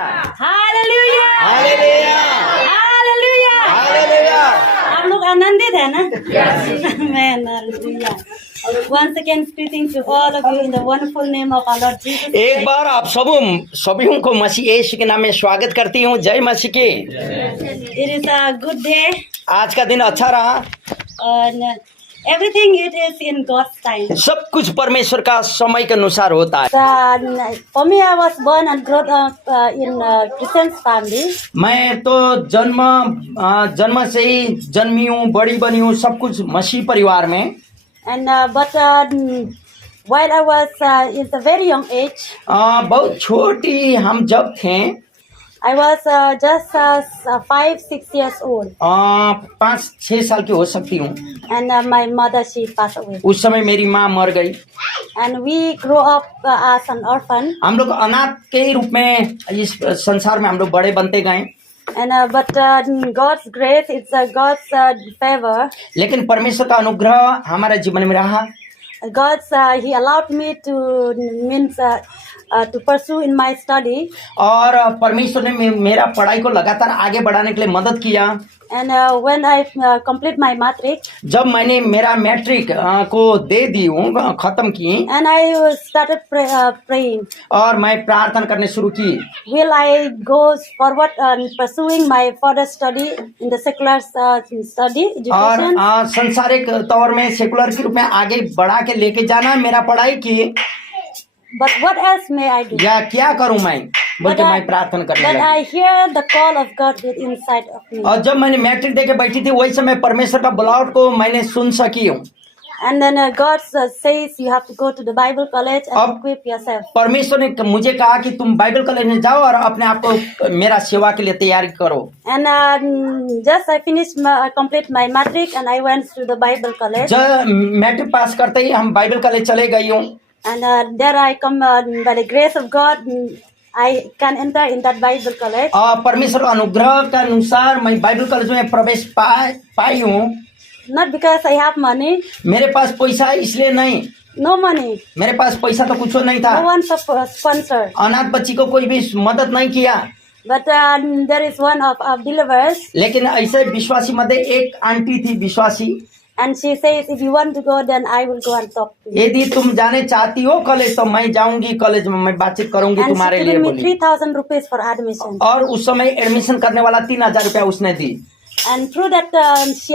Hallelujah hallelujah hallelujah hallelujah. आप लोग आनंदित है ना? Amen. Hallelujah. Once again speaking to all of you in the wonderful name of our Lord Jesus एक Christ. बार आप सभी को मसीह यीशु के नाम में स्वागत करती हूँ। जय मसीह की। It is a good day आज का दिन अच्छा रहा। and everything it is in God's time. सब कुछ परमेश्वर का समय के अनुसार होता है। For me, I was born and grew up in a Christian family. मैं तो जन्म से ही जन्मी हूँ, बड़ी बनी हूँ, सब कुछ मसीह परिवार में। And but while I was in a very young age, बहुत छोटी हम जब थे, I was just 5-6 years old, 5-6 साल की हो सकती हूँ। and my mother she passed away, उस समय मेरी माँ मर गई। and we grew up as an orphan. हम लोग अनाथ के रूप में इस संसार में हम लोग बड़े बनते गए। And but God's grace, it's God's favor. लेकिन परमेश्वर का अनुग्रह हमारे जीवन में रहा। God's He allowed me to pursue in my study. और परमेश्वर ने मेरा पढ़ाई को लगातार आगे बढ़ाने के लिए मदद किया। And when I complete my matric, जब मैंने मेरा मैट्रिक को दे दी हूँ, खत्म की, and I started praying, और मैं प्रार्थना करने शुरू की, will I go forward pursuing my further study in the secular study और education? संसारिक तौर में सेकुलर के रूप में आगे बढ़ा के लेके जाना मेरा पढ़ाई की, But what else may I do? या क्या करूँ मैं, बल्कि मैं प्रार्थना करने But लगा। I hear the call of God within inside of me. और जब मैंने मैट्रिक देके बैठी थी, वही समय परमेश्वर का बुलाहट को मैंने सुन सकी हूँ। And then God says you have to go to the Bible college and अब equip yourself. परमेश्वर ने मुझे कहा कि तुम बाइबल कॉलेज में जाओ और अपने आप को मेरा सेवा के लिए तैयारी करो। And just I finished complete my matric and I went to the Bible college. जब मैट्रिक पास करते ही हम बाइबल कॉलेज चले गई हूँ। And there I come by the grace of God, I can enter in that Bible college. और परमेश्वर अनुग्रह के अनुसार मैं बाइबल कॉलेज में प्रवेश पाई हूँ। Not because I have money, मेरे पास पैसा है इसलिए नहीं, no money, मेरे पास पैसा तो कुछ नहीं था। no one sponsor. अनाथ बच्ची को कोई भी मदद नहीं किया। But there is one of our believers, लेकिन ऐसे विश्वासी मध्ये एक आंटी थी विश्वासी। and she says, if you want to go, then I will go and talk to you. यदि तुम जाने चाहती हो कॉलेज तो मैं जाऊंगी कॉलेज में, मैं बातचीत करूंगी And she तुम्हारे लिए gave me बोली। 3,000 rupees for admission. और उस समय एडमिशन करने वाला 3,000 रुपया उसने दी। And through that, she she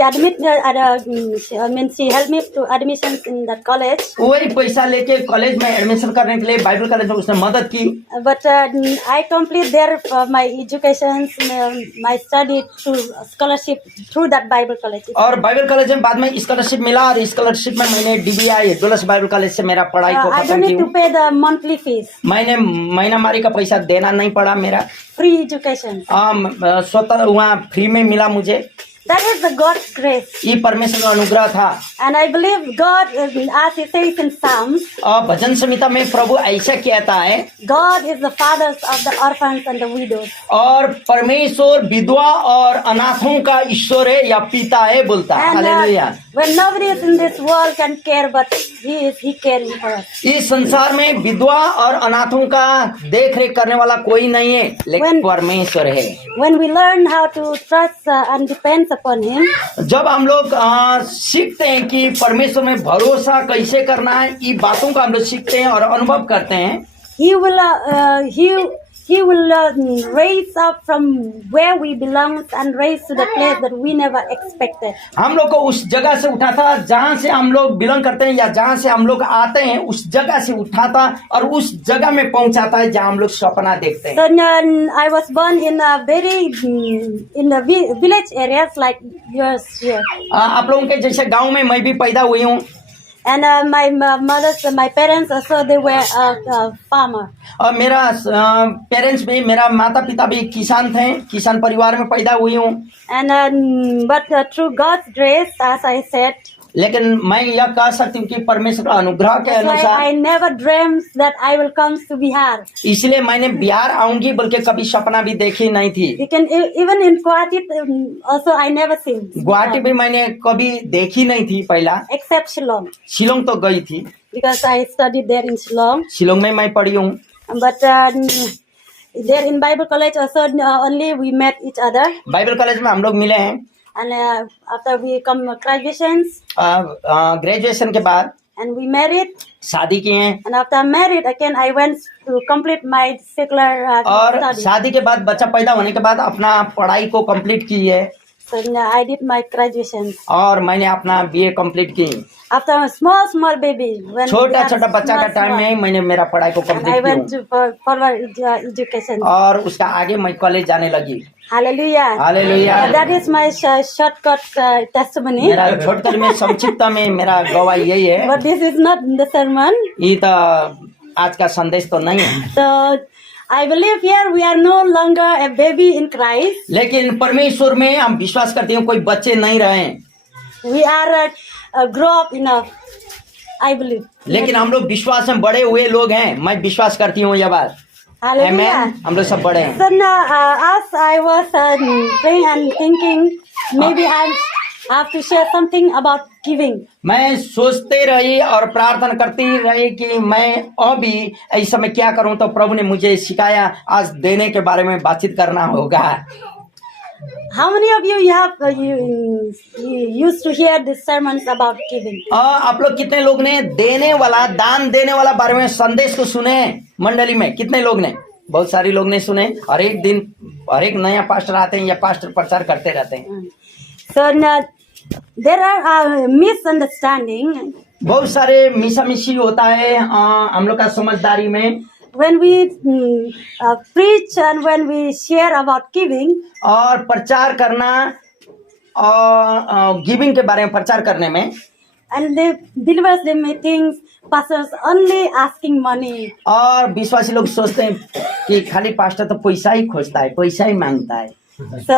helped me to admissions in that college. वही पैसा लेके कॉलेज में एडमिशन करने के लिए बाइबल कॉलेज में उसने मदद की। But I complete there my education, my study through scholarship through that Bible college. और बाइबल कॉलेज में बाद में स्कॉलरशिप मिला और स्कॉलरशिप में मैंने DBI डुलस बाइबल कॉलेज से मेरा पढ़ाई को I खत्म don't की need to हूँ। pay the monthly fees. मैंने महीनामारी का पैसा देना नहीं पड़ा मेरा। Free education. स्वतः वहाँ फ्री में मिला मुझे। That is the God's grace. ये परमेश्वर का अनुग्रह था। And I believe God, as He says in Psalms, और भजन संहिता में प्रभु ऐसा कहता है, God is the fathers of the orphans and the widows. और परमेश्वर विधवा और अनाथों का ईश्वर है या पिता है बोलता है। And hallelujah. when nobody is in this world can care, but He caring for us. इस संसार में विधवा और अनाथों का देख रेख करने वाला कोई नहीं है, लेकिन परमेश्वर है। When we learn how to trust and depend upon Him, जब हम लोग सीखते हैं कि परमेश्वर में भरोसा कैसे करना है, ये बातों का हम लोग सीखते हैं और अनुभव करते हैं। He will raise up from where we belong and raise to the place that we never expected. हम लोग को उस जगह से उठाता जहाँ से हम लोग बिलोंग करते हैं या जहाँ से हम लोग आते हैं, उस जगह से उठाता और उस जगह में पहुँचाता है जहाँ हम लोग सपना देखते हैं। So I was born in a very in the village areas like yours here. आप लोगों के जैसे गांव में मैं भी पैदा हुई हूँ। And my parents also, they were a farmer. और मेरा पेरेंट्स भी, मेरा माता पिता भी किसान थे, किसान परिवार में पैदा हुई हूँ। And but through God's grace, as I said, लेकिन मैं यह कह सकती हूँ कि परमेश्वर का अनुग्रह के that's why अनुसार, I never dreamed that I will come to Bihar. इसलिए मैंने बिहार आऊंगी बल्कि कभी सपना भी देखी नहीं थी। You can even in Guwahati also I never seen. Guwahati भी मैंने कभी देखी नहीं थी पहला। Except Shillong, शिलोंग तो गई थी, because I studied there in Shillong. Shillong में मैं पढ़ी हूँ। But There in Bible college also only we met each other, Bible college में हम लोग मिले हैं। and after we come graduations graduation के बाद and we married, शादी किए हैं, and after married again I went to complete my secular और study. शादी के बाद बच्चा पैदा होने के बाद अपना पढ़ाई को कंप्लीट की है, So I did my graduations. और मैंने अपना बीए कंप्लीट की। After a small baby, when छोटा they are छोटा बच्चा का टाइम में मैंने मेरा पढ़ाई को and I कंप्लीट went किया, to forward education. और उसका आगे मैं कॉलेज जाने लगी। Hallelujah. Hallelujah. That is my shortcut testimony. मेरा छोटकर में संक्षिप्त में मेरा गवाही यही है। But this is not the sermon. ये तो आज का संदेश तो नहीं है, So I believe here we are no longer a baby in Christ. लेकिन परमेश्वर में हम विश्वास करते हैं कोई बच्चे नहीं रहे, We are grow up enough. I believe. लेकिन हम लोग विश्वास में बड़े हुए लोग हैं। मैं विश्वास करती हूँ यह बात। Hallelujah. Amen? हम लोग सब बड़े हैं। So now, as I was praying and thinking, maybe I have to share something about giving. मैं सोचते रही और प्रार्थना करती रही कि मैं अभी इस समय क्या करूं, तो प्रभु ने मुझे सिखाया आज देने के बारे में बातचीत करना होगा। How many of you used to hear the sermons about giving? आप लोग कितने लोग ने देने वाला, दान देने वाला बारे में संदेश को सुने? मंडली में कितने लोग ने? बहुत सारे लोग ने सुने। हर एक दिन हर एक नया पास्टर आते हैं या पास्टर प्रचार करते रहते हैं। So now, there are misunderstanding बहुत सारे मिसामिशी होता है हम लोग का समझदारी में। when we preach and when we share about giving. और प्रचार करना और गिविंग के बारे में प्रचार करने में, And the believers, they may think pastors only asking money. और विश्वासी लोग सोचते हैं कि खाली पास्टर तो पैसा ही खोजता है, पैसा ही मांगता है। So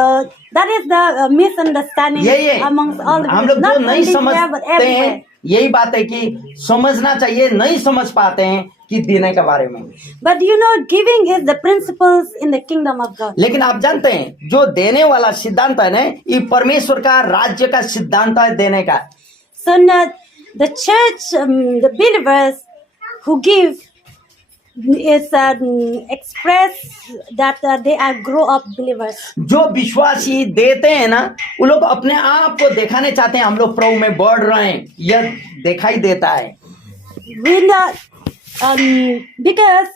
that is the misunderstanding ये amongst all the हम believers. लोग Not जो नहीं only here but समझते हैं, everywhere. यही बात है कि समझना चाहिए, नहीं समझ पाते हैं कि देने के बारे में। But you know, giving is the principles in the kingdom of God. लेकिन आप जानते हैं जो देने वाला सिद्धांत है ना, ये परमेश्वर का राज्य का सिद्धांत है देने का। So now, the church, the believers who give is express that they are grow up believers. जो विश्वासी देते हैं ना, वो लोग अपने आप को दिखाने चाहते हैं हम लोग प्रभु में बढ़ रहे हैं, यह दिखाई देता है। We not, because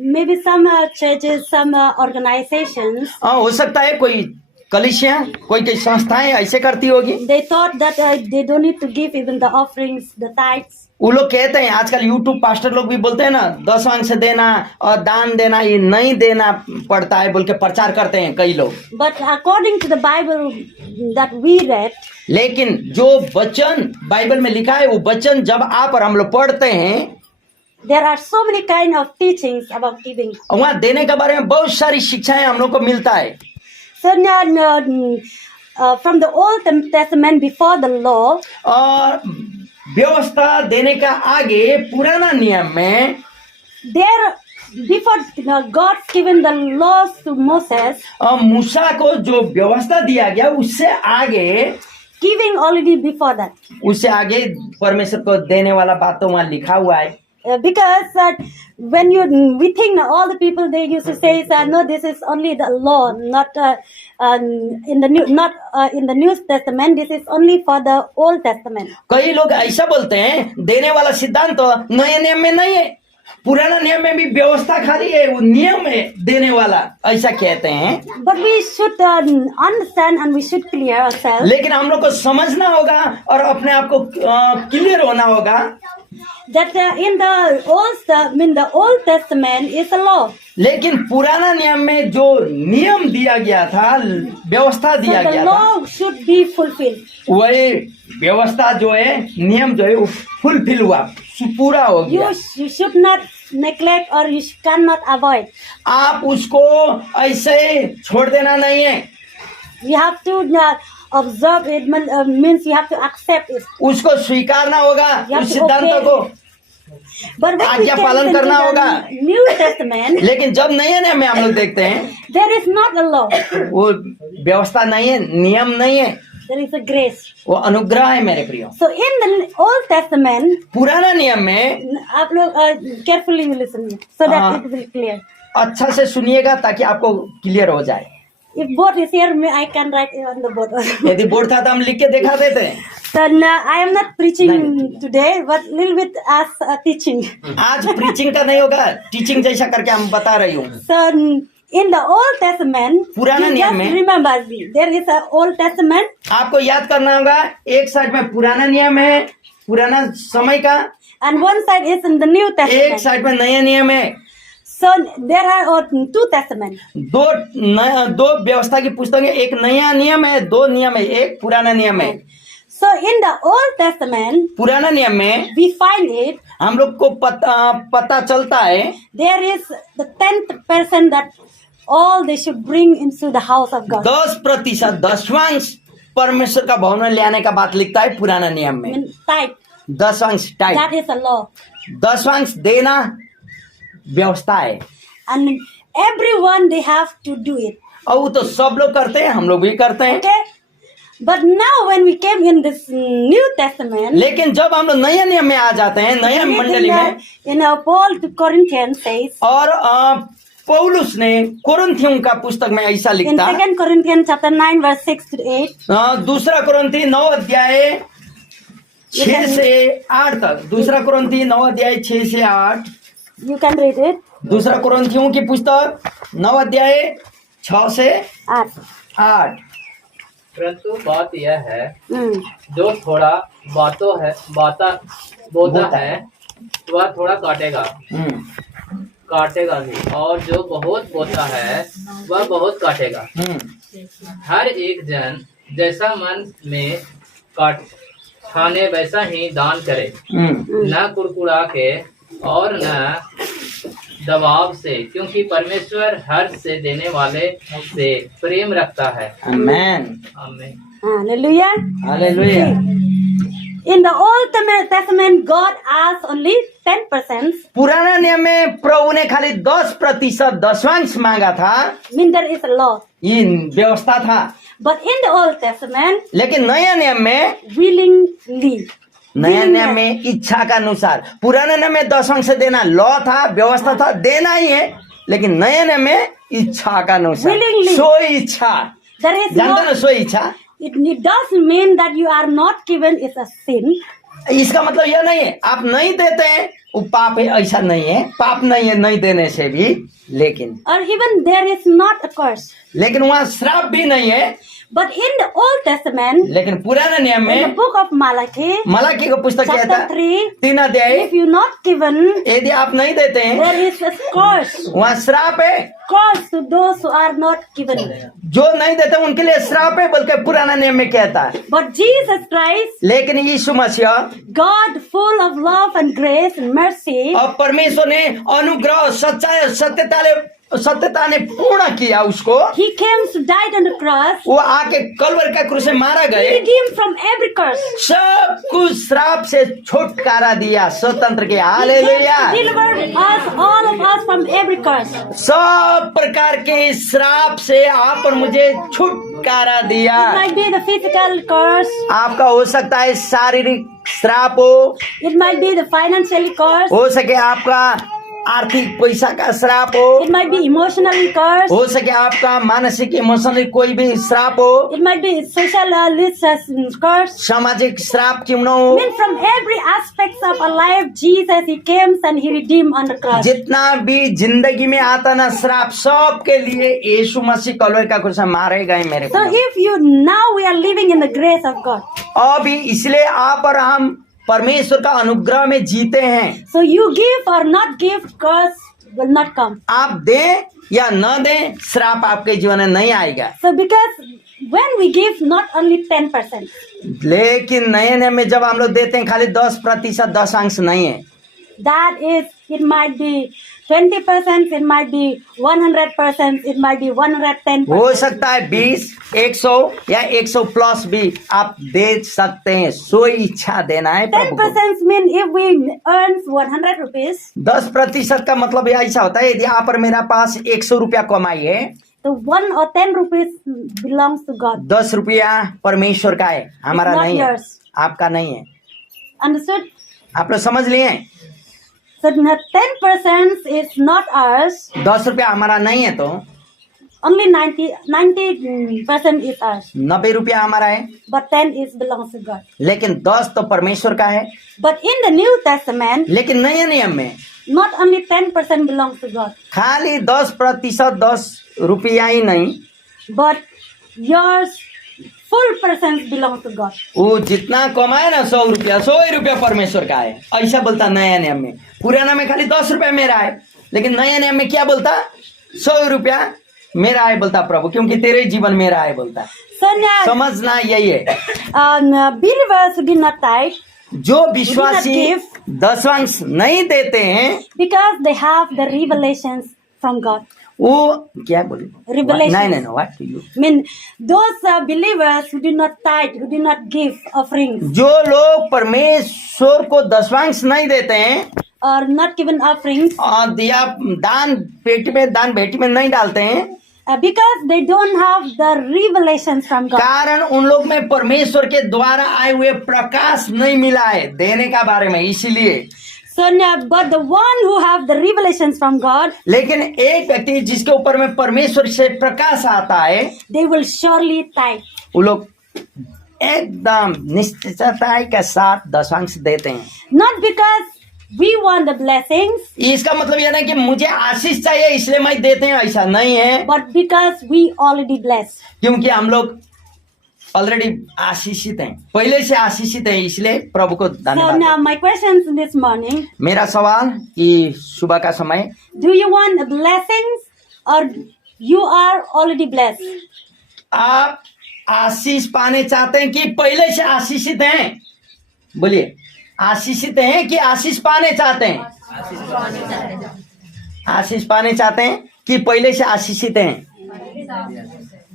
maybe some churches, some organizations, हो सकता है कोई कलीसिया, कोई संस्थाएं ऐसे करती होगी। they thought that they don't need to give even the offerings, the tithes. वो लोग कहते हैं, आजकल यूट्यूब पास्टर लोग भी बोलते हैं ना, 10 देना और दान देना ये नहीं देना पड़ता है बोल के प्रचार करते हैं कई लोग। But according to the Bible that we read, लेकिन जो वचन बाइबल में लिखा है, वो वचन जब आप और हम लोग पढ़ते हैं, there are so many kind of teachings about giving. वहाँ देने के बारे में बहुत सारी शिक्षाएं हम लोग को मिलता है। So now, from the Old Testament before the law, और व्यवस्था देने का आगे पुराना नियम में, there before God given the laws to Moses, मूसा को जो व्यवस्था दिया गया उससे आगे, giving already before that. उससे आगे परमेश्वर को देने वाला बात तो वहाँ लिखा हुआ है। Because when we think all the people they used to say no, this is only the law, not in the New Testament. This is only for the Old Testament. कई लोग ऐसा बोलते हैं देने वाला सिद्धांत तो नए नियम में नहीं है, पुराना नियम में भी व्यवस्था खाली है, वो नियम है देने वाला, ऐसा कहते हैं। But we should understand and we should clear ourselves. लेकिन हम लोग को समझना होगा और अपने आप को क्लियर होना होगा that in the Old Testament is a law. लेकिन पुराना नियम में जो नियम दिया गया था, व्यवस्था दिया So the गया law should be fulfilled. था, वही व्यवस्था जो है, नियम जो है वो फुलफिल हुआ, पूरा हो गया। You should not neglect or you cannot avoid. आप उसको ऐसे छोड़ देना नहीं है, You have to observe it, means you have to accept it. उसको स्वीकारना होगा, You have उस to सिद्धांत obey को But when we आज्ञा get पालन into करना होगा। the New Testament, लेकिन जब नए नियम में हम लोग देखते हैं, there is not a law. वो व्यवस्था नहीं है, नियम नहीं है, There is a grace. वो अनुग्रह है मेरे प्रियो। So in the Old Testament, पुराना नियम में आप लोग carefully listen so that it will clear. अच्छा से सुनिएगा ताकि आपको क्लियर हो जाए। If board is here, I can write it on the board. यदि बोर्ड था तो हम लिख के दिखा देते हैं। So I am not preaching today, but little bit as teaching. आज प्रीचिंग का नहीं होगा, टीचिंग जैसा करके हम बता रही हूँ। So in the Old Testament, पुराना you नियम just में remember there is an Old Testament, आपको याद करना होगा, एक साइड में पुराना नियम है, पुराना समय का, and one side is in the New एक Testament. साइड में नया नियम है। So there are two testaments. दो व्यवस्था की पुस्तक है, एक नया नियम है, दो नियम है, एक पुराना नियम है। So in the Old Testament, पुराना नियम में we find it हम लोग को पता चलता है there is the 10% that all they should bring into the house of God. 10%, दशवांश परमेश्वर का भवन में ले आने का बात लिखता है पुराना नियम I में। mean, tithe. दशवांश That type, is a law. दशवांश देना व्यवस्था है, And everyone they have to do it. और वो तो सब लोग करते हैं, हम लोग भी करते हैं। Okay? But now when we came in this New Testament, लेकिन जब हम लोग नए नियम में आ जाते हैं, नया मंडली में, in Paul to Corinthians says, और पौलुस ने कोरिन्थियों का पुस्तक में ऐसा in लिखता, 2 Corinthians chapter 9 verse 6 to 8, दूसरा कोरिन्थी 9 अध्याय 6 से 8 तक, दूसरा कोरिन्थी 9 अध्याय 6 से 8, you can read it. दूसरा कोरिन्थियों की पुस्तक 9 अध्याय 6 से 8। परंतु बात यह है, Mm. जो थोड़ा बोता है वह थोड़ा काटेगा भी, और जो बहुत बोता है वह बहुत काटेगा। हर एक जन जैसा मन में खाने वैसा ही दान करे, न कुड़कुड़ा के और न दबाव से, क्योंकि परमेश्वर हर से देने वाले से प्रेम रखता है। आमेन, आमीन। Hallelujah. Hallelujah. In the Old Testament, God asked only 10%. पुराना नियम में प्रभु ने खाली 10% दशवांश मांगा था, Mean there is a law. ये व्यवस्था था। But in the Old Testament, लेकिन नया नियम में, willingly. नया नियम में इच्छा का अनुसार, पुराने नियम में दशवांश देना लॉ था, व्यवस्था था, देना ही है, लेकिन नया नियम में इच्छा का अनुसार, Willingly. सो इच्छा, There is जानते ना no, सो इच्छा, it doesn't mean that you are not given is a sin. इसका मतलब यह नहीं है आप नहीं देते हैं वो पाप है, ऐसा नहीं है, पाप नहीं है नहीं देने से भी, लेकिन Or even there is not a curse. लेकिन वहाँ श्राप भी नहीं है। But in the Old Testament, लेकिन पुराने नियम in the में book of Malachi, मलाकी का पुस्तक क्या था, chapter 3, 3 अध्याय, if you not given, यदि आप नहीं देते हैं there is a curse. वहाँ श्राप है, Curse to those who are not given. जो नहीं देते उनके लिए श्राप है, बल्कि पुराना नियम में कहता है। But Jesus Christ, लेकिन यीशु मसीह God full of love and grace and mercy, और परमेश्वर ने अनुग्रह सच्चाई सत्यता ने पूर्ण किया उसको, He came to die on the cross. वो आके कलवर का क्रूस से मारा He गए, redeemed from every curse. सब कुछ श्राप से छुटकारा दिया, स्वतंत्र के। Hallelujah. He delivered us, all of us, from every curse. सब प्रकार के श्राप से आप और मुझे छुटकारा दिया। It might be the physical curse. आपका हो सकता है शारीरिक श्राप हो It might be the financial curse. सके आपका आर्थिक पैसा का श्राप हो It might be emotional curse. सके आपका मानसिक इमोशनल कोई भी श्राप हो, It might be social curse. सामाजिक श्राप क्यों न I हो, mean, from every aspect of our life, Jesus, He came and He redeemed on the cross. जितना भी जिंदगी में आता ना श्राप, सब के लिए यीशु मसीह कलवर का क्रूस में मारे गए मेरे So को। if you, now we are living in the grace of God. अभी इसलिए आप और हम परमेश्वर का अनुग्रह में जीते हैं। So you give or not give, curse will not come. आप दें या न दें, श्राप आपके जीवन में नहीं आएगा। So because when we give not only 10%, लेकिन नए नियम में जब हम लोग देते हैं खाली 10% दशांश नहीं है, that is, it might be 20%, it might be 100%, it might be 110%. हो सकता है 20, 100 या 100 प्लस भी आप दे सकते हैं, सो इच्छा देना है प्रभु को। 10% mean if we earn 100 rupees, 10% का मतलब ऐसा होता है, यदि आप और मेरा पास 100 रुपया कमाई है, so 1 or 10 rupees belongs to God. 10 रुपया परमेश्वर का है, हमारा It's not नहीं है, yours. आपका नहीं है। Understood? आप लोग समझ लिए? So 10% is not ours. 10 रुपया हमारा नहीं है तो Only 90% is ours. 90 रुपया हमारा है, But 10 is belongs to God. लेकिन 10 तो परमेश्वर का है। But in the New Testament, लेकिन नए नियम में not only 10% belongs to God, खाली 10%, 10 रुपया ही नहीं, but yours full percent belongs to God. वो जितना कमाए ना 100 रुपया, 100 ही रुपया परमेश्वर का है, ऐसा बोलता नया नियम में। पुराना में खाली 10 रुपया मेरा है, लेकिन नया नियम में क्या बोलता? 100 रुपया मेरा है बोलता प्रभु, क्योंकि तेरे जीवन मेरा है बोलता। So now, समझना यही है, believers who did not tithe जो विश्वासी give. दशवांश नहीं देते हैं because they have the revelations from God. वो क्या बोले? Revelation. नहीं, what to you? I mean, those believers who did not tithe, who did not give offerings, जो लोग परमेश्वर को दशवांश नहीं देते हैं or not given offerings, और दिया दान पेटी में नहीं डालते हैं, because they don't have the revelations from God. कारण उन लोग में परमेश्वर के द्वारा आए हुए प्रकाश नहीं मिला है देने का बारे में, इसीलिए। So now, but the one who have the revelations from God, लेकिन एक व्यक्ति जिसके ऊपर में परमेश्वर से प्रकाश आता है, they will surely tithe. वो लोग एकदम निश्चितता के साथ दशवांश देते हैं। Not because we want the blessings, इसका मतलब यह नहीं कि मुझे आशीष चाहिए इसलिए मैं देते हैं, ऐसा नहीं है, but because we already blessed. क्योंकि हम लोग ऑलरेडी आशीषित हैं, पहले से आशीषित हैं, इसलिए प्रभु को So धन्यवाद। now my questions this morning, मेरा सवाल कि सुबह का समय, do you want blessings or you are already blessed? आप आशीष पाने चाहते हैं कि पहले से आशीषित हैं? बोलिए, आशीषित हैं कि आशीष पाने चाहते हैं? आशीष पाने चाहते हैं कि पहले से आशीषित हैं?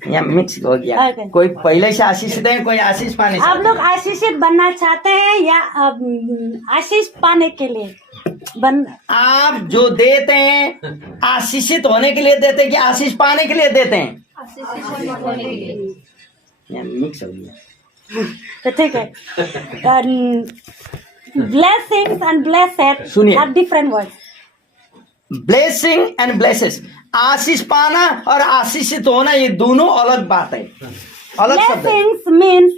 या मिक्स हो गया, Okay. कोई पहले से आशीषित है, कोई आशीष पाने आप चाहते लोग आशीषित बनना चाहते हैं या आशीष पाने के लिए हैं? आप जो देते हैं आशीषित होने के लिए देते हैं कि आशीष पाने के लिए देते हैं? या मिक्स हो गया। तो ठीक है। ब्लेसिंग्स एंड ब्लेसेड सुनिए। Are different words. Blessing and blesses, आशीष पाना और आशीषित होना ये दोनों अलग बात है, अलग शब्द है। Blessings means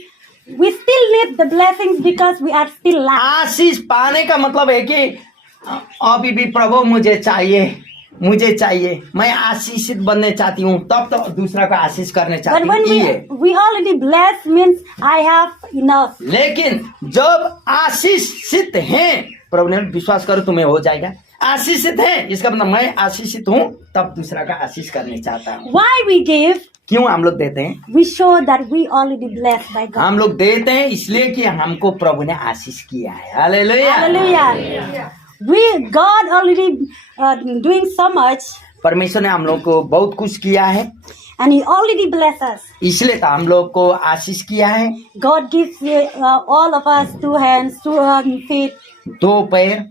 we still need the blessings because we are still lack. आशीष पाने का मतलब है कि अभी भी प्रभु मुझे चाहिए, मैं आशीषित बनने चाहती हूँ, तब तो दूसरा को आशीष करने But चाहती when हूँ। we already blessed means I have enough. लेकिन जब आशीषित हैं, प्रभु ने विश्वास करो तुम्हें हो जाएगा, आशीषित है इसका मतलब मैं आशीषित हूँ, तब दूसरा का आशीष करने चाहता हूँ। Why we give? क्यों हम लोग देते हैं? We show that we already blessed by God. हम लोग देते हैं इसलिए कि हमको प्रभु ने आशीष किया है। Hallelujah. Hallelujah. God already doing so much, परमेश्वर ने हम लोग को बहुत कुछ किया है, and He already blessed us. इसलिए तो हम लोग को आशीष किया है। God gives all of us 2 hands, 2 feet, 2 पैर,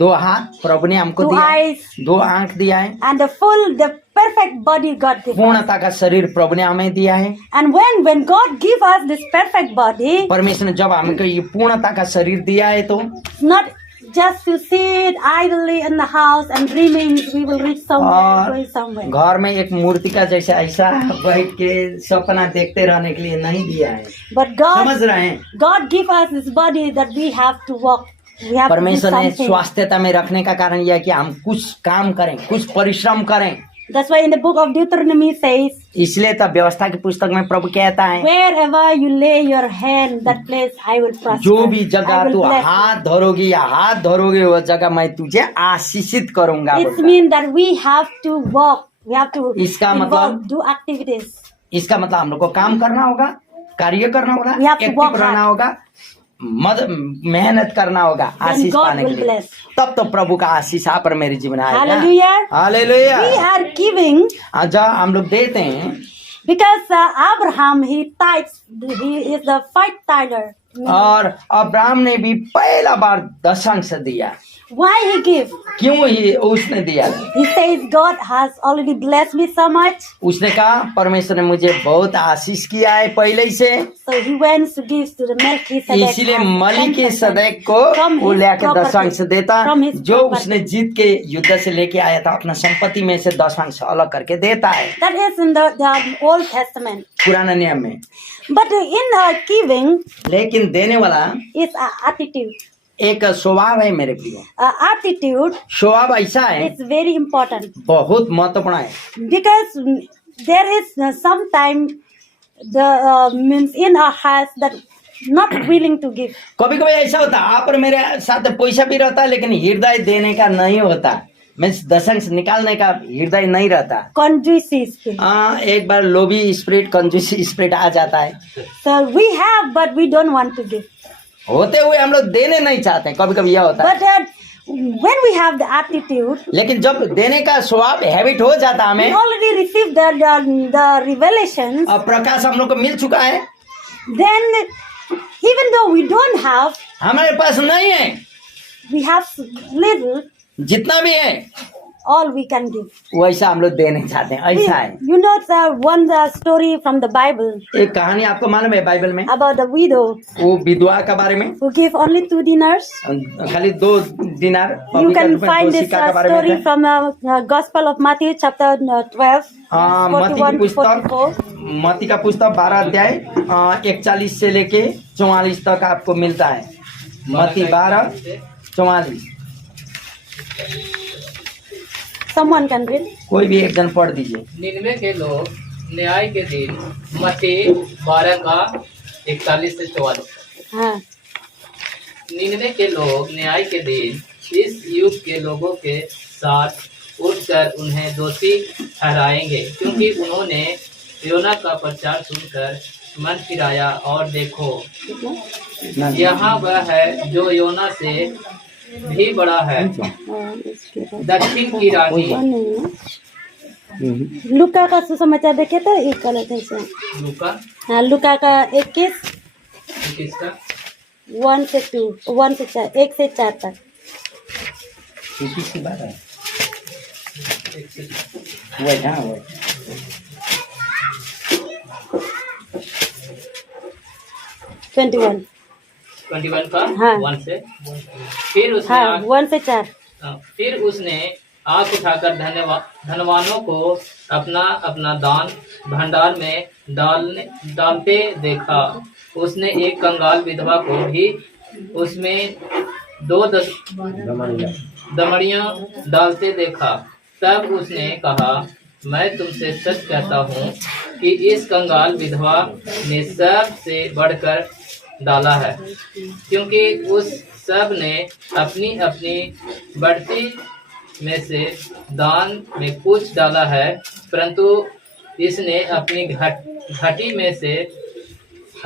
2 हाथ प्रभु ने हमको 2 दिया है, eyes, 2 आंख दिया है, and the perfect body God gives us. पूर्णता का शरीर प्रभु ने हमें दिया है। And when God give us this perfect body, परमेश्वर ने जब हमको ये पूर्णता का शरीर दिया है तो it's not just to sit idly in the house and dreaming we will reach somewhere, going somewhere. घर में एक मूर्ति का जैसा ऐसा बैठ के सपना देखते रहने के लिए नहीं दिया है। But God समझ रहे हैं? God give us this body that we have to walk. We have to do परमेश्वर ने something. स्वास्थ्यता में रखने का कारण यह है कि हम कुछ काम करें, कुछ परिश्रम करें। That's why in the book of Deuteronomy says, इसलिए तब व्यवस्था की पुस्तक में प्रभु कहता है, wherever you lay your hand, that place I will prosper. जो भी I जगह will तू bless you. हाथ धरोगी या हाथ धरोगे वो जगह मैं तुझे आशीषित करूंगा। It बोलता। means that we have to walk. We have to इसका involve, मतलब- do activities. इसका मतलब हम लोग को काम करना होगा, कार्य करना होगा, We have to active work रहना hard. होगा, मेहनत करना होगा आशीष God पाने के will लिए। bless. तब तो प्रभु का आशीष आप पर मेरे जीवन आएगा। Hallelujah. Hallelujah. We are giving जब हम लोग देते हैं because Abraham he tithes. He is the first tither. और अब्राहम ने भी पहला बार दशांश दिया। Why he give? क्यों ही उसने दिया? He says God has already blessed me so much. उसने कहा परमेश्वर ने मुझे बहुत आशीष किया है पहले ही से, So he went to give to the Melchizedek. इसीलिए as मलिकिसदेक 10% को from वो his लेके property. दशांश देता, From his जो property. उसने जीत के युद्ध से लेके आया था अपना संपत्ति में से दशांश अलग करके देता है, That is in the Old Testament. पुराने नियम में। But in giving लेकिन देने वाला is a attitude. एक स्वभाव है मेरे प्रिय, Attitude स्वभाव ऐसा है, is very important बहुत महत्वपूर्ण है। because there is sometime the means in our hearts that not willing to give. कभी कभी ऐसा होता है आप और मेरे साथ पैसा भी रहता है लेकिन हृदय देने का नहीं होता, मीन्स दशंश निकालने का हृदय नहीं रहता। Conjuicy spirit. एक बार लोभी स्पिरिट, कंजूसी स्पिरिट आ जाता है, So we have, but we don't want to give. होते हुए हम लोग देने नहीं चाहते, कभी कभी यह होता है। But when we have the attitude, लेकिन जब देने का स्वभाव हैबिट हो जाता है we हमें, already received the revelations. और प्रकाश हम लोग को मिल चुका है, Then even though we don't have, हमारे पास नहीं है, we have little, जितना भी है all we can give. वैसा हम लोग देने चाहते हैं, ऐसा है। You know one story from the Bible एक कहानी आपको मालूम है बाइबल में, about the widow वो विधवा के बारे में, who gave only 2 dinars. खाली 2 दिनार You can find this story from Gospel of Matthew chapter 12. मत्ती का पुस्तक 12 अध्याय 41 से लेके 44 तक आपको मिलता है। मत्ती 12:44। Someone can read. कोई भी एक जन पढ़ दीजिए। निन्वे के लोग न्याय के दिन, मत्ती 12 का 41 से 44। हाँ. निन्वे के लोग न्याय के दिन इस युग के लोगों के साथ उठकर उन्हें दोषी ठहराएंगे, क्योंकि उन्होंने योना का प्रचार सुनकर मन फिराया, और देखो यहाँ वह है जो योना से भी बड़ा है। दक्षिण की रानी। लुका का सुसमाचार देखे तो एक गलत है इसमें। लुका, हाँ, लुका का 21 किसका? 1 से 2, 1 से 4, 1 से 4 तक। Twenty-one 21 का हाँ। 1 से। फिर उसने हाँ, 1 से 4। फिर उसने आँख उठाकर धनवानों को अपना अपना दान भंडार में डालते देखा। उसने एक कंगाल विधवा को भी उसमें 2 दमड़ियां डालते देखा। तब उसने कहा, मैं तुमसे सच कहता हूँ कि इस कंगाल विधवा ने सबसे बढ़कर डाला है, क्योंकि उस सब ने अपनी अपनी बढ़ती में से दान में कुछ डाला है, परंतु इसने अपनी घटी में से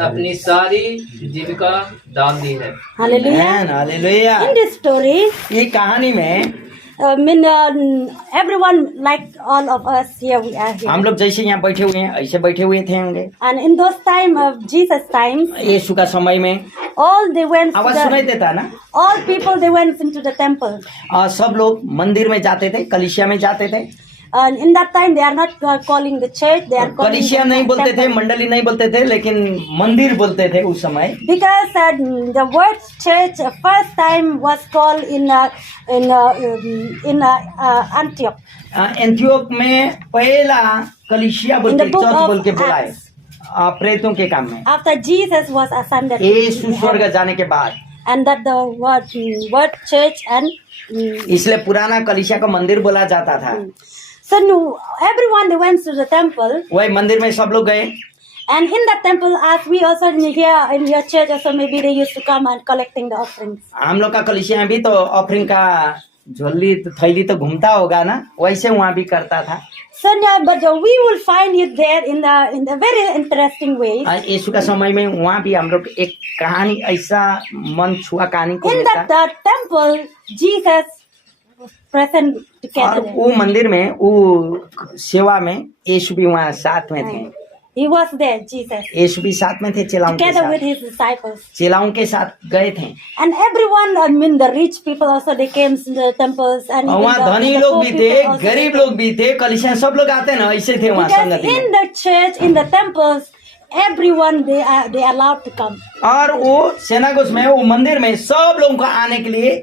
अपनी सारी जीविका डाल दी है। हालेलुया। In this story, ये कहानी में everyone like all of us here we are here. हम लोग जैसे यहाँ बैठे हुए हैं ऐसे बैठे हुए थे होंगे। And in those time of Jesus times, यीशु का समय में all they went. आवाज सुनाई देता ना? All people they went into the temple. सब लोग मंदिर में जाते थे, कलीसिया में जाते थे। And in that time they are not calling the church, they are calling कलीसिया नहीं बोलते थे, मंडली नहीं बोलते थे, लेकिन मंदिर बोलते थे उस समय। Because the word church first time was called in Antioch. Antioch में पहला कलीसिया बोल के चर्च बोल के बुलाए प्रेतों के काम में। After Jesus was ascended. यीशु स्वर्ग जाने के बाद। And that the word church and. इसलिए पुराना कलीसिया को मंदिर बोला जाता था। So no, everyone they went to the temple. वही मंदिर में सब लोग गए। And in that temple, as we also here in your church, also maybe they used to come and collecting the offerings. हम लोग का कलीसिया में भी तो ऑफरिंग का झोली थैली तो घूमता होगा ना, वैसे वहाँ भी करता था। So but we will find it there in the very interesting way. यीशु का समय में वहाँ भी हम लोग एक कहानी ऐसा मन छुआ कहानी को in that temple, Jesus was present together. और वो मंदिर में वो सेवा में यीशु भी वहाँ साथ में थे। He was there, Jesus, यीशु भी साथ में थे चेलाओं के together with साथ, his disciples. चेलाओं के साथ गए थे। And everyone, I mean, the rich people also, they came to the temples. And और even वहाँ धनी the लोग poor भी people थे, also गरीब came. लोग भी थे, कलीसिया सब लोग आते हैं ना, ऐसे थे वहाँ Because संगति in में। the church, in the temples, everyone, they are allowed to come. और वो सेनागोस में, वो मंदिर में सब लोगों को आने के लिए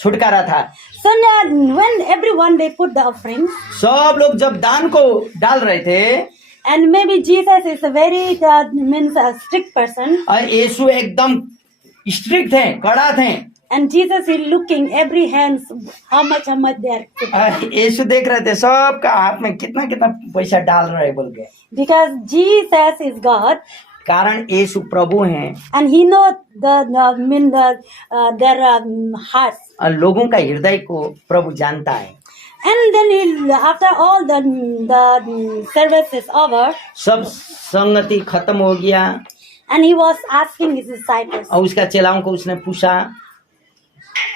छुटकारा था। So now, when everyone, they put the offering, सब लोग जब दान को डाल रहे थे, and maybe Jesus is a very, means a strict person. और यीशु एकदम स्ट्रिक्ट थे, कड़ा थे। And Jesus is looking every hands, how much they are putting. और यीशु देख रहे थे सबका हाथ में कितना कितना पैसा डाल रहे हैं बोल के। Because Jesus is God, कारण यीशु प्रभु हैं and He knows their hearts. और लोगों का हृदय को प्रभु जानता है। And then after all the service is over, सब संगति खत्म हो गया and He was asking His disciples, और उसका चेलाओं को उसने पूछा,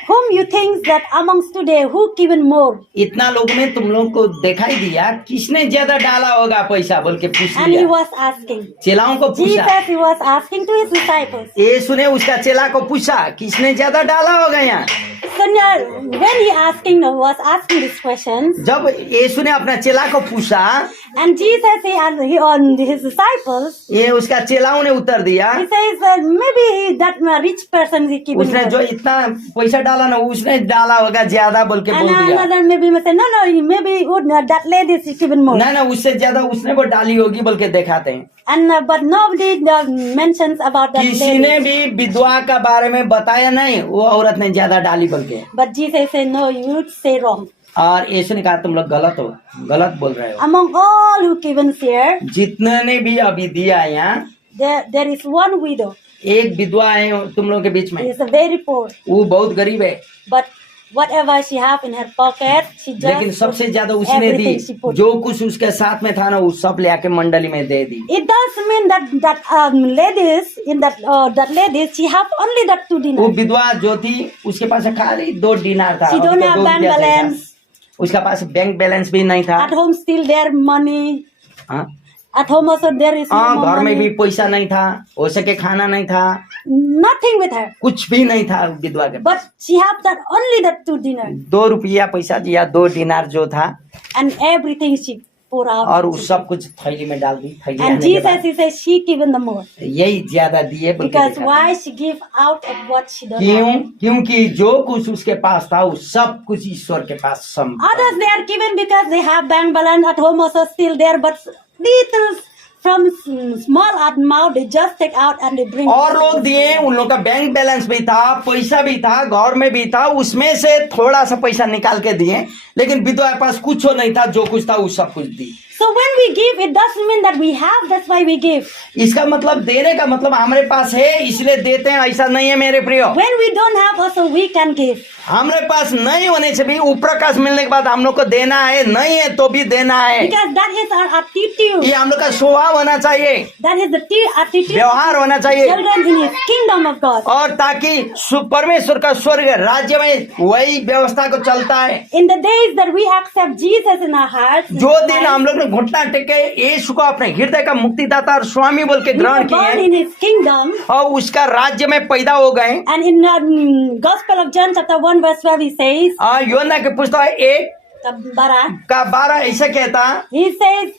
whom you think that amongst today, who given more? इतना लोग ने तुम लोग को दिखाई दिया, किसने ज्यादा डाला होगा पैसा बोल के पूछ And He लिया। was asking. चेलाओं को पूछा, Jesus, He was asking to His disciples. यीशु ने उसका चेला को पूछा, किसने ज्यादा डाला होगा यहाँ। So now, when He was asking this question, जब यीशु ने अपना चेला को पूछा, and Jesus, he on His disciples, ये उसका चेलाओं ने उत्तर दिया, He says maybe that rich person is given उसने more. जो इतना पैसा डाला ना, उसने डाला होगा ज्यादा बोल के And बोल दिया। another maybe may say, no, maybe that lady is given more. ना उससे ज्यादा उसने वो डाली होगी बोल के दिखाते हैं। And but nobody mentions about that किसी ने lady. भी विधवा का बारे में बताया नहीं, वो औरत ने ज्यादा डाली बोल के। But Jesus said, no, you say wrong. और यीशु ने कहा तुम लोग गलत हो, गलत बोल रहे हो। Among all who given here, जितने ने भी अभी दिया यहाँ, there is one widow. एक विधवा है तुम लोग के बीच She में, is very poor. वो बहुत गरीब है, But whatever she have in her pocket, she just लेकिन सबसे ज्यादा उसने दी, everything she put. जो कुछ उसके साथ में था ना, वो सब ले आके मंडली में दे दी। It does mean that ladies in that ladies she have only that 2 वो dinars. विधवा जो थी उसके पास खाली 2 दिनार था। She don't अभी तो have 2 bank रुपया था। balance. उसका पास बैंक बैलेंस भी नहीं था। At home still there money. हाँ, At home also there is no हाँ, more घर में भी money. पैसा नहीं था, हो सके खाना नहीं था, Nothing with her. कुछ भी नहीं था विधवा के पास। But she have that only that 2 dinars. 2 रुपया पैसा दिया, 2 दिनार जो था, And everything she pour out. और वो सब कुछ थैली में डाल दी। थैली And आने के Jesus बाद he says she given the more. यही ज्यादा दिए बोल के Because दिखाते why हैं। she give out of what she don't क्यों? have. क्योंकि जो कुछ उसके पास था वो सब कुछ ईश्वर के पास सम। Others they are given because they have bank balance at home also still there, but little from small amount they just take out and they bring. और लोग दिए, उन लोग का बैंक बैलेंस भी था, पैसा भी था, घर में भी था, उसमें से थोड़ा सा पैसा निकाल के दिए, लेकिन विधवा के पास कुछ नहीं था, जो कुछ था वो सब कुछ दी। So when we give, it doesn't mean that we have. That's why we give. इसका मतलब देने का मतलब हमारे पास है इसलिए देते हैं, ऐसा नहीं है मेरे प्रियो। When we don't have, also we can give. हमारे पास नहीं होने से भी प्रकाश मिलने के बाद हम लोग को देना है, नहीं है तो भी देना है। Because that is our attitude. ये हम लोग का स्वभाव होना चाहिए, That is the attitude व्यवहार होना of चाहिए, children in His kingdom of God. और ताकि परमेश्वर का स्वर्ग राज्य में वही व्यवस्था को चलता है। In the days that we accept Jesus in our hearts, जो दिन हम लोग ने घुटना टेके यीशु को अपने हृदय का मुक्तिदाता और स्वामी बोल के we ग्रहण were born किए in His kingdom. और उसका राज्य में पैदा हो गए। And in Gospel of John chapter 1 verse 12 he says, यूहन्ना के पुस्तक 1:12 ऐसे कहता, he says,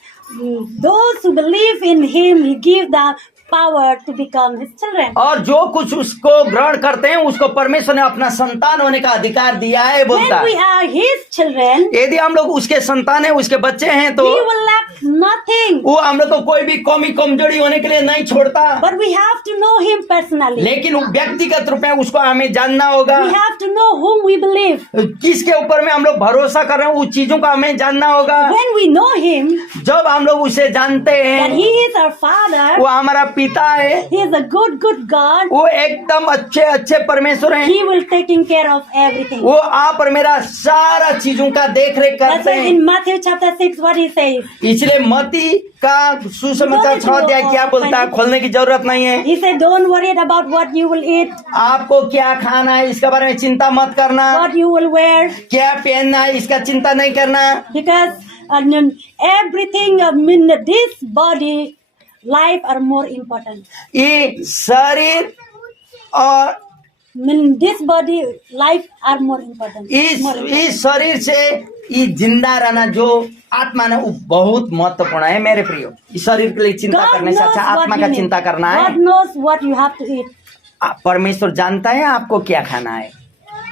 those who believe in Him, He give the power to become His children. और जो कुछ उसको ग्रहण करते हैं उसको परमेश्वर ने अपना संतान होने का अधिकार दिया है बोलता When we है। are His children, यदि हम लोग उसके संतान है, उसके बच्चे हैं तो we will lack nothing. वो हम लोग को कोई भी कमी कमजोरी होने के लिए नहीं छोड़ता, But we have to know Him personally. लेकिन वो व्यक्तिगत रूप में उसको हमें जानना होगा। We have to know whom we believe. किसके ऊपर में हम लोग भरोसा कर रहे हैं उस चीजों का हमें जानना होगा। When we know Him, जब हम लोग उसे जानते that हैं, He is our Father, वो हमारा पिता है, He is a good God, वो एकदम अच्छे अच्छे परमेश्वर हैं, He will taking care of everything. वो आप और मेरा सारा चीजों का देख रेख That's करते why हैं। in Matthew chapter 6 what He says. इसलिए मती का सुसमाचार 6 अध्याय क्या बोलता है, खोलने की जरूरत नहीं है। He said, don't worry about what you will eat, आपको क्या खाना है इसके बारे में चिंता मत करना, what you will wear, क्या पहनना है इसका चिंता नहीं करना, because everything in this body life are more important. ये शरीर और In this body, life are more important. इस शरीर से ये जिंदा रहना जो आत्मा है वो बहुत महत्वपूर्ण है मेरे प्रियो। इस शरीर के लिए चिंता God करने से knows अच्छा what आत्मा you का need. चिंता करना है। God knows what you have to eat. परमेश्वर जानता है आपको क्या खाना है।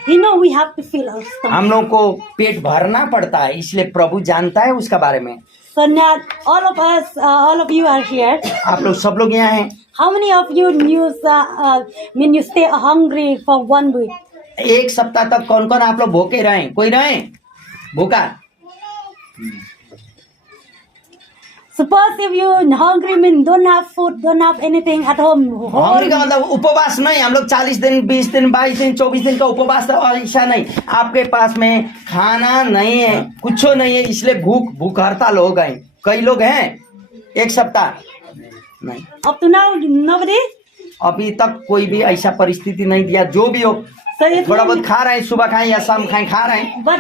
He know we have to fill our stomach. हम लोग को पेट भरना पड़ता है, इसलिए प्रभु जानता है उसका बारे में। So now all of us, all of you are here. आप लोग सब लोग यहाँ हैं। How many of you mean you stay hungry for 1 week? एक सप्ताह तक कौन कौन आप लोग भूखे रहे? कोई रहे भूखा? Suppose if you hungry mean don't have food, don't have anything at home. Hungary का मतलब उपवास नहीं। हम लोग 40 दिन 20 दिन 22 दिन 24 दिन का उपवास और ऐसा नहीं। आपके पास में खाना नहीं है, कुछ नहीं है, इसलिए भूख हड़ताल हो गए। कई लोग हैं एक सप्ताह नहीं। Up to now, nobody. अभी तक कोई भी ऐसा परिस्थिति नहीं दिया। जो भी हो So it थोड़ा बहुत means, खा रहे हैं, सुबह खाएं या शाम खाएं, खा रहे हैं। but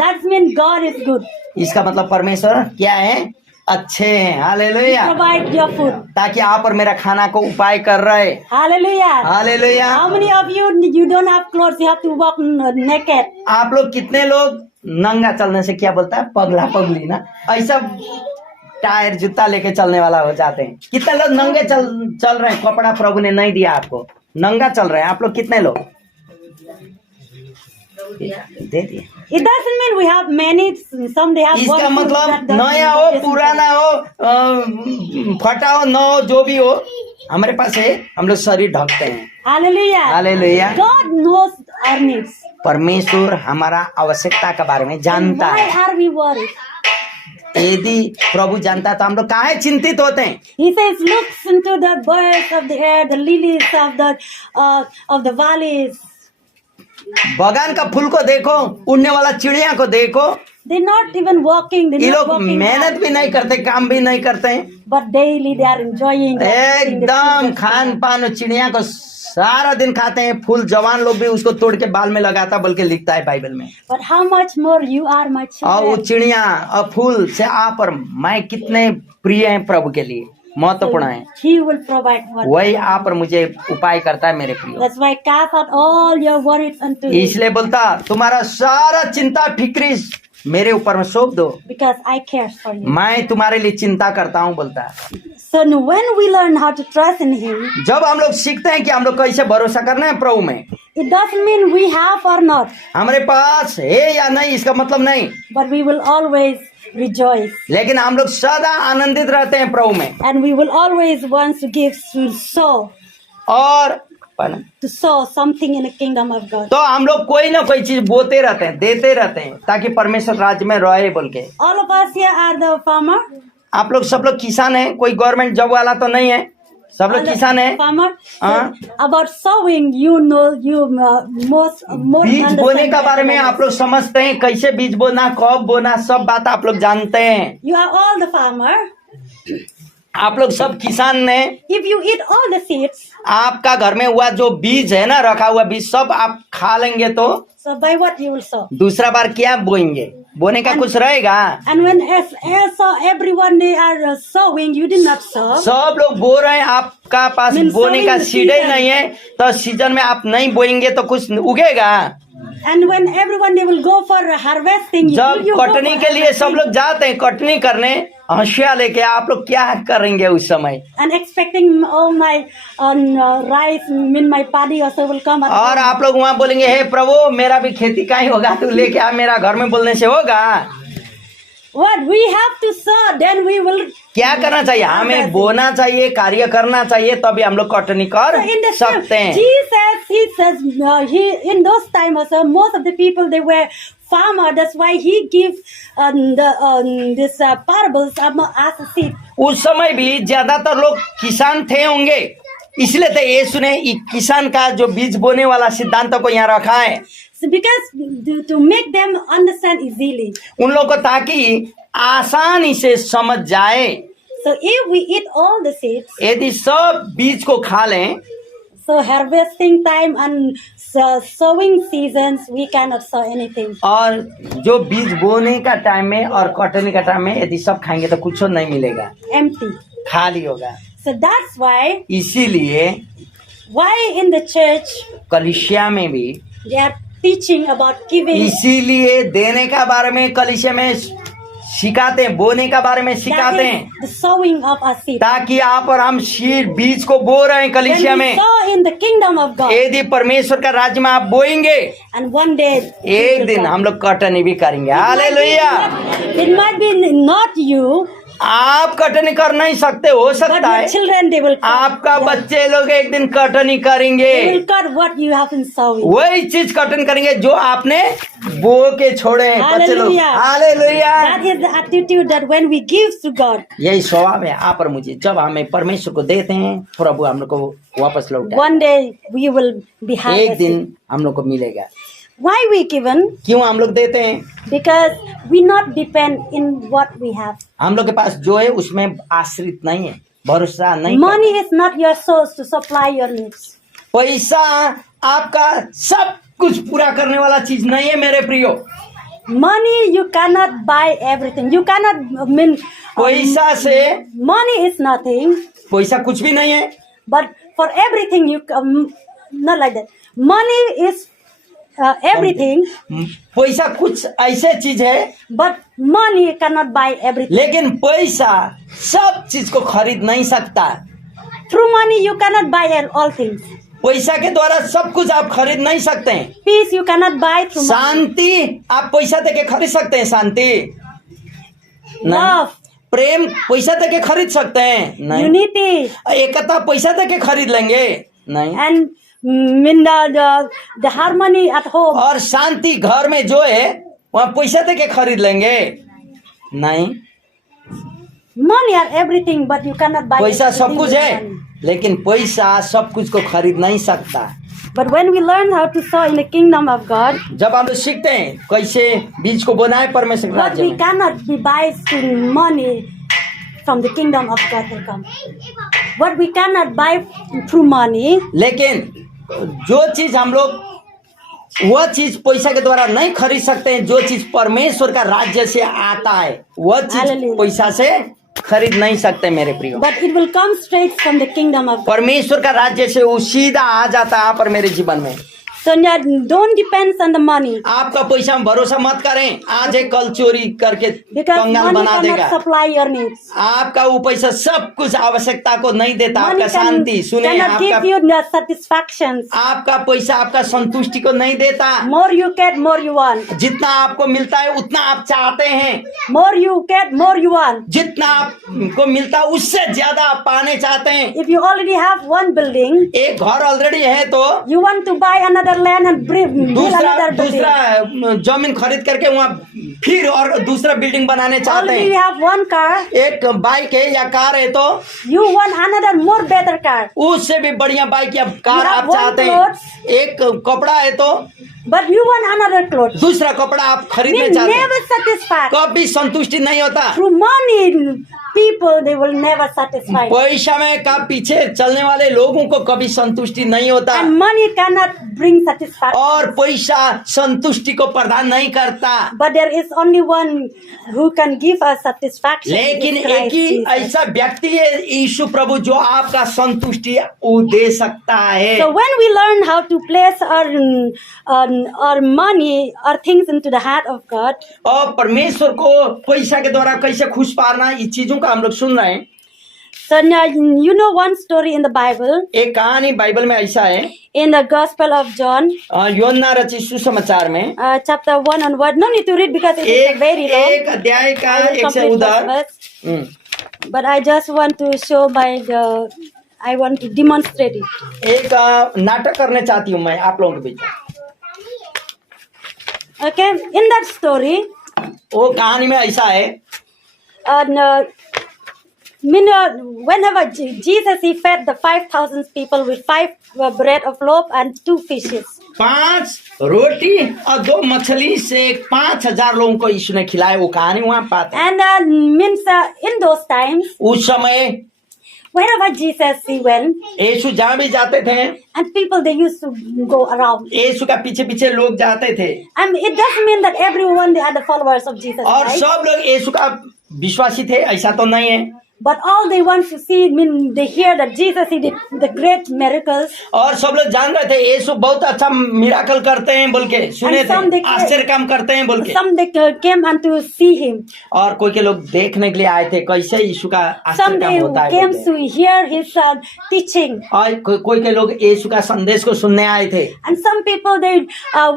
that means God is good. इसका मतलब परमेश्वर क्या है? अच्छे हैं। हालेलुया। Provide your food. ताकि आप और मेरा खाना को उपाय कर रहे। Hallelujah. Hallelujah. How many of you don't have clothes? You have to walk naked. आप लोग कितने लोग नंगा चलने से क्या बोलता है? पगला पगली ना, ऐसा टायर जूता लेके चलने वाला हो जाते हैं। कितने लोग नंगे चल रहे हैं? कपड़ा प्रभु ने नहीं दिया आपको, नंगा चल रहे हैं। आप लोग कितने लोग दे दिए? It doesn't mean we have many. Some they have. इसका one food मतलब that doesn't नया हो, doesn't पुराना हो, फटा हो, न हो, जो भी हो, हमारे पास है। हम लोग शरीर ढकते हैं। Hallelujah. Hallelujah. God knows our needs. परमेश्वर हमारा आवश्यकता के बारे में जानता Why है। are we worried? यदि प्रभु जानता तो हम लोग काहे चिंतित होते हैं? He says, "Looks into the birds of the air, the lilies of the valleys. बगान का फूल को देखो, उड़ने वाला चिड़िया को देखो। They're not even walking. ये They're not लोग walking. मेहनत भी नहीं करते, काम भी नहीं करते हैं, But daily they are enjoying. they are eating the एकदम fruit. खान पान। चिड़िया को सारा दिन खाते हैं। फूल जवान लोग भी उसको तोड़ के बाल में लगाता, बल्कि लिखता है बाइबल में। But how much more you are my और वो children. चिड़िया और फूल से आप और मैं कितने प्रिय हैं प्रभु के लिए, महत्वपूर्ण है। He will provide what. वही आप और मुझे उपाय करता है मेरे प्रिय। That's why cast out all your worries unto Him, इसलिए बोलता तुम्हारा सारा चिंता फिक्री मेरे ऊपर में सौंप दो, because I care for you. मैं तुम्हारे लिए चिंता करता हूँ बोलता। So when we learn how to trust in Him, जब हम लोग सीखते हैं कि हम लोग कैसे भरोसा करना है प्रभु में, it doesn't mean we have or not, हमारे पास है या नहीं इसका मतलब नहीं, but we will always rejoice, लेकिन हम लोग सदा आनंदित रहते हैं प्रभु में। and we will always want to give, to sow और something in the kingdom of God. तो हम लोग कोई ना कोई चीज बोते रहते हैं, देते रहते हैं, ताकि परमेश्वर राज्य में रहे बोल के। All of us here are the farmer. आप लोग सब लोग किसान हैं, कोई गवर्नमेंट जॉब वाला तो नहीं है, सब लोग किसान हैं। Farmer. हाँ। So about sowing, you know, you more बीज understand बोने का बारे में than आप लोग समझते हैं, कैसे बीज बोना, कब बोना, सब बात आप लोग जानते हैं। you are all the farmer. आप लोग सब किसान ने, If you eat all the seeds, आपका घर में हुआ जो बीज है ना, रखा हुआ बीज सब आप खा लेंगे तो so by what you will sow. दूसरा बार क्या बोएंगे? बोने का कुछ रहेगा? And when as everyone they are sowing, you did not sow. सब लोग बो रहे हैं, आपका पास Means बोने का sowing the सीढ़े season. नहीं है, तो सीजन में आप नहीं बोएंगे तो कुछ उगेगा। And when everyone they will go for harvesting, जब you go कटनी for के लिए सब harvesting लोग जाते हैं, कटनी करने हंसिया लेके, आप लोग क्या करेंगे उस समय? and expecting all my rice, mean my paddy also will come. और आप लोग वहाँ बोलेंगे, हे प्रभु मेरा भी खेती का ही होगा, तू लेके आ मेरा घर में, बोलने से होगा? What we have to sow, then we will. क्या करना चाहिए? हमें बोना चाहिए, कार्य करना चाहिए, तभी हम लोग कटनी कर So in the सकते हैं। Jesus, he says, he in those times also, most of the people they were farmer. That's why he gives this parables as a seed. उस समय भी ज्यादातर लोग किसान थे होंगे, इसलिए तो यीशु ने किसान का जो बीज बोने वाला सिद्धांत को यहाँ रखा है। So because to make them understand easily. उन लोग को ताकि आसानी से समझ जाए। So if we eat all the seeds, यदि सब बीज को खा लें, so harvesting time and sowing seasons, we cannot sow anything. और जो बीज बोने का टाइम में और कटनी का टाइम में यदि सब खाएंगे तो कुछ नहीं मिलेगा, Empty. खाली होगा। So that's why इसीलिए in the church कलीसिया में भी they are teaching about giving. इसीलिए देने का बारे में कलीसिया में सिखाते हैं, बोने का बारे में That सिखाते is हैं, the sowing of a seed. ताकि आप और हम सीड बीज को बो रहे हैं When कलीसिया we में। sow in the kingdom of God, यदि परमेश्वर का राज्य में आप बोएंगे, and one day एक दिन हम लोग कटनी भी करेंगे। Hallelujah. it might be not you, आप कटनी कर नहीं सकते, हो but सकता your है children, they will cut. आपका बच्चे लोग एक दिन कटनी करेंगे, They will cut what you have been sowing. वही चीज कटन करेंगे जो आपने बो के छोड़े हैं बच्चे लोग। Hallelujah. Hallelujah. That is the attitude that when we give to God, यही स्वभाव है आप और मुझे, जब हमें परमेश्वर को देते हैं प्रभु हम लोग को वापस लौटा, one day we will be एक harvested. दिन हम लोग को मिलेगा। Why we given? क्यों हम लोग देते हैं? Because we not depend in what we have. हम लोग के पास जो है उसमें आश्रित नहीं है, भरोसा नहीं Money is not your source to supply your needs. पैसा आपका सब कुछ पूरा करने वाला चीज नहीं है मेरे प्रियो। Money you cannot buy everything. You cannot पैसा से money is nothing, पैसा कुछ भी नहीं है, but for everything you not like that. Money is everything, पैसा कुछ ऐसे चीज है, but money cannot buy everything. लेकिन पैसा सब चीज को खरीद नहीं सकता। Through money you cannot buy all things. पैसा के द्वारा सब कुछ आप खरीद नहीं सकते हैं। Peace you cannot buy through money. शांति आप पैसा दे के खरीद सकते हैं, शांति नहीं। Love, प्रेम पैसा दे के खरीद सकते हैं नहीं। unity, एकता पैसा दे के खरीद लेंगे नहीं। and the harmony at home. और शांति घर में जो है वहाँ पैसा दे के खरीद लेंगे नहीं। Money are everything, but you cannot buy. पैसा सब everything कुछ with है, money. लेकिन पैसा सब कुछ को खरीद नहीं सकता। But when we learn how to sow in the kingdom of God, जब हम लोग सीखते हैं कैसे बीज को बोना है परमेश्वर के what राज्य we में, cannot be buy through money from the kingdom of God will come. What we cannot buy through money, लेकिन जो चीज हम लोग वह चीज पैसा के द्वारा नहीं खरीद सकते हैं, जो चीज परमेश्वर का राज्य से आता है वह चीज Hallelujah. पैसा से खरीद नहीं सकते मेरे प्रियो। but it will come straight from the kingdom of God. परमेश्वर का राज्य से वो सीधा आ जाता है आप और मेरे जीवन में। So now don't depend on the money, आपका पैसा में भरोसा मत करें, आज एक कल चोरी करके because कंगाल money बना देगा। cannot supply your needs. आपका वो पैसा सब कुछ आवश्यकता को नहीं देता। Money आपका शांति सुने, cannot give आपका you the satisfactions. आपका पैसा आपका संतुष्टि को नहीं देता। More you get, more you want. जितना आपको मिलता है उतना आप चाहते हैं, More you get, more you want. जितना आपको मिलता है उससे ज्यादा आप पाने चाहते हैं। If you already have one building, एक घर ऑलरेडी है तो you want to buy another land and build another building. दूसरा जमीन खरीद करके वहाँ फिर और दूसरा बिल्डिंग बनाने चाहते Already you हैं। have one car, एक बाइक है या कार है तो you want another more better car. उससे भी बढ़िया बाइक या कार You have आप one चाहते हैं। clothes. एक कपड़ा है तो But you want another clothes. दूसरा कपड़ा आप खरीदने Will चाहते हैं, never satisfy. कभी संतुष्टि नहीं होता। Through money, people they will never satisfy. पैसा में का पीछे चलने वाले लोगों को कभी संतुष्टि नहीं होता, And money cannot bring satisfaction. और पैसा संतुष्टि को प्रदान नहीं करता। But there is only one who can give us satisfaction. लेकिन It's एक Christ ही Jesus. ऐसा व्यक्ति है यीशु प्रभु जो आपका संतुष्टि वो दे सकता है। So when we learn how to place our money or things into the heart of God, और परमेश्वर को पैसा के द्वारा कैसे खुश पाना, इस चीजों का हम लोग सुन रहे हैं। so now you know one story in the Bible, एक कहानी बाइबल में ऐसा है, in the Gospel of John, योना रचित सुसमाचार में chapter 1 onward. No need to read because it is very एक long. अध्याय का I will एक से complete उधर verse, verse. But I just want to show I want to demonstrate it. एक नाटक करने चाहती हूँ मैं आप लोगों के बीच। Okay, in that story, वो कहानी में ऐसा है, whenever Jesus he fed the 5,000 people with 5 bread of loaf and 2 fishes. 5 रोटी और 2 मछली से 5,000 लोगों को यीशु ने खिलाया। वो कहानी वहाँ पाते हैं। And in those times, उस समय wherever Jesus he went, यीशु जहाँ भी जाते थे, and people they used to go around. यीशु का पीछे पीछे लोग जाते थे, It doesn't mean that everyone they are the followers of Jesus, और right? सब लोग यीशु का विश्वासी थे ऐसा तो नहीं है। But all they want to see, they hear that Jesus he did the great miracles. और सब लोग जान रहे थे यीशु बहुत अच्छा मिराकल करते हैं बोल के सुने And some थे, they- आश्चर्य काम करते हैं बोल के। Some they came and to see him. और कोई के लोग देखने के लिए आए थे कैसे यीशु का आश्चर्य Some काम they होता है came बोल के। to hear his teaching. और कोई के लोग यीशु का संदेश को सुनने आए थे। And some people they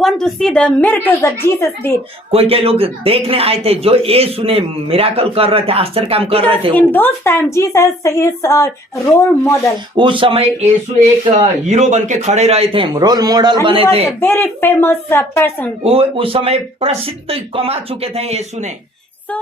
want to see the miracles that Jesus did. कोई के लोग देखने आए थे जो यीशु ने मिराकल कर रहे थे, आश्चर्य काम कर रहे Because थे। in those times Jesus is a role model. उस समय यीशु एक हीरो बन के खड़े रहे थे, रोल मॉडल And he बने was थे। a very famous person. वो उस समय प्रसिद्ध कमा चुके थे यीशु ने। So